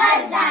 Al